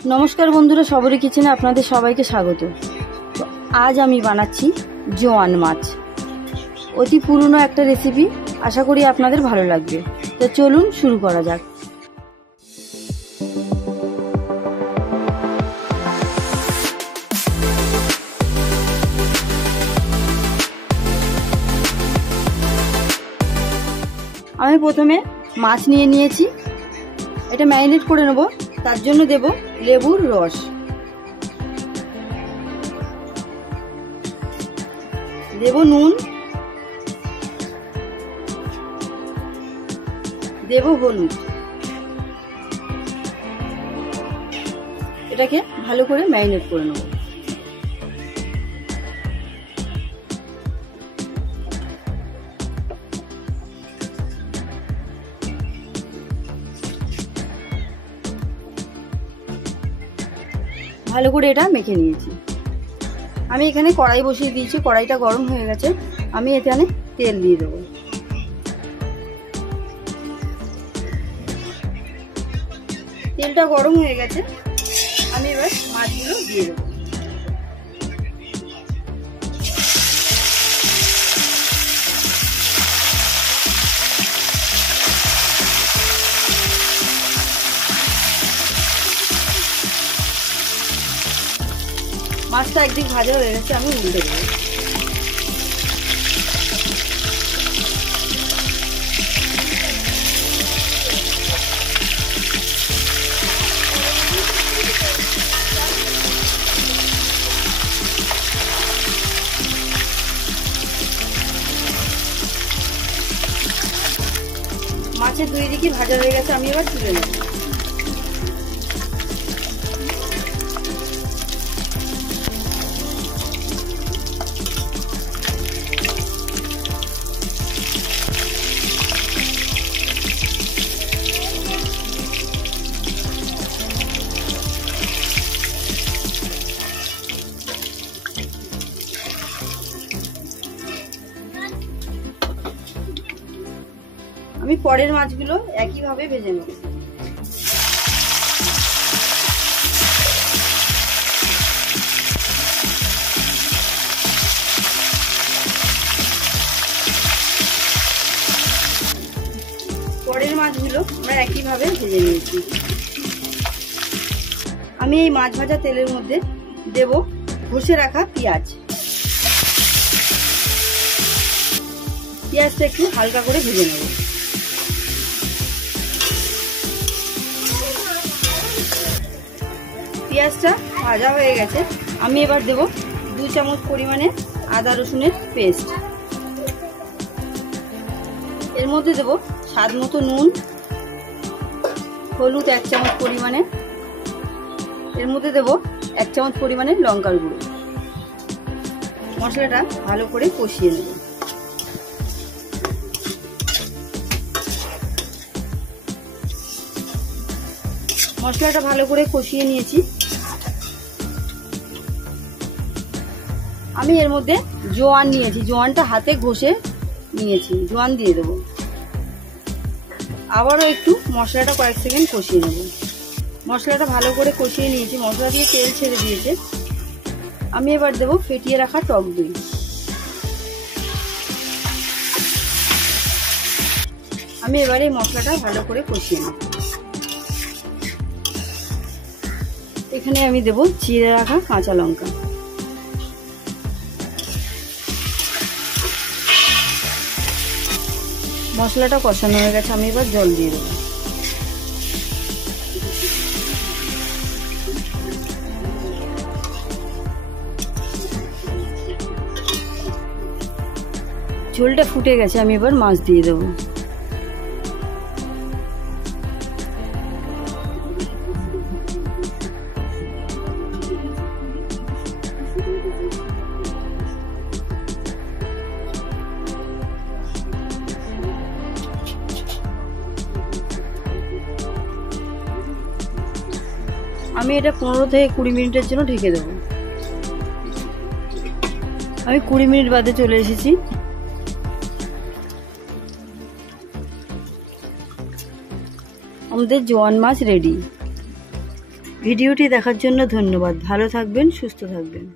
नमस्कार बंधुरा सबरी किचेने आपनादेर सबाइके स्वागत। तो आज आमी बानाच्छि जोआन माछ। अति पुरानो एकटा रेसिपि, आशा करी आपनादेर भालो लागबे। तो चलुन शुरू करा जाक। आमी प्रथमे माछ निये नियेछि, एटा मैरिनेट करे नेब। तार जोन्नो देब लेबुर रस, देब नुन, देब हलुद। एटाके भालो करे मैरिनेट करे नेब। ভালো করে এটা মেখে নিয়েছি। আমি এখানে কড়াই বসিয়ে দিয়েছি, কড়াইটা গরম হয়ে গেছে। আমি এখানে তেল দিয়ে দেব। তেলটা গরম হয়ে গেছে, আমি এবার মাছগুলো দিয়ে দেব। মাছটা একদিক ভাজা হয়ে গেছে, আমি উল্টে দেব। মাছের দুই দিকে ভাজা হয়ে গেছে, আমি এবার তুলে নেব। আমি পরের মাছগুলো একই ভাবে ভেজে নেব। পরের মাছগুলো আমরা একই ভাবে ভেজে নিয়েছি। আমি এই মাছ ভাজা তেলের মধ্যে দেব ঘষে রাখা পেঁয়াজ। পেঁয়াজটা একটু হালকা করে ভেজে নেব। পেঁয়াজটা ভাজা হয়ে গেছে, আমি এবার দেব 2 চামচ পরিমাণে আদা রসুনের পেস্ট। এর মধ্যে দেব স্বাদ মতো নুন, হলুদ 1 চামচ পরিমাণে। এর মধ্যে দেব 1 চামচ পরিমাণে লঙ্কার গুঁড়ো। মশলাটা ভালো করে কষিয়ে নেব। মশলাটা ভালো করে কষিয়ে নিয়েছি। আমি এর মধ্যে জোয়ান নিয়েছি, জোয়ানটা হাতে ঘষে নিয়েছি। জোয়ান দিয়ে দেবো। আবারও একটু মশলাটা কয়েক সেকেন্ড কষিয়ে নেব। মশলাটা ভালো করে কষিয়ে নিয়েছি, মশলা দিয়ে তেল ছেড়ে দিয়েছে। আমি এবার দেবো ফেটিয়ে রাখা টক দই। আমি এবারে মশলাটা ভালো করে কষিয়ে নেব। এখানে আমি দেব চিড়ে রাখা কাঁচা লঙ্কা। মশলাটা কষানো হয়ে গেছে, আমি এবার জল দিয়ে দেব। ঝোলটা ফুটে গেছে, আমি এবার মাছ দিয়ে দেবো। আমি এটা 15 থেকে 20 মিনিটের জন্য ঢেকে দেব। আমি 20 মিনিট বাদে চলে এসেছি। আমাদের জোয়ান মাছ রেডি। ভিডিওটি দেখার জন্য ধন্যবাদ। ভালো থাকবেন, সুস্থ থাকবেন।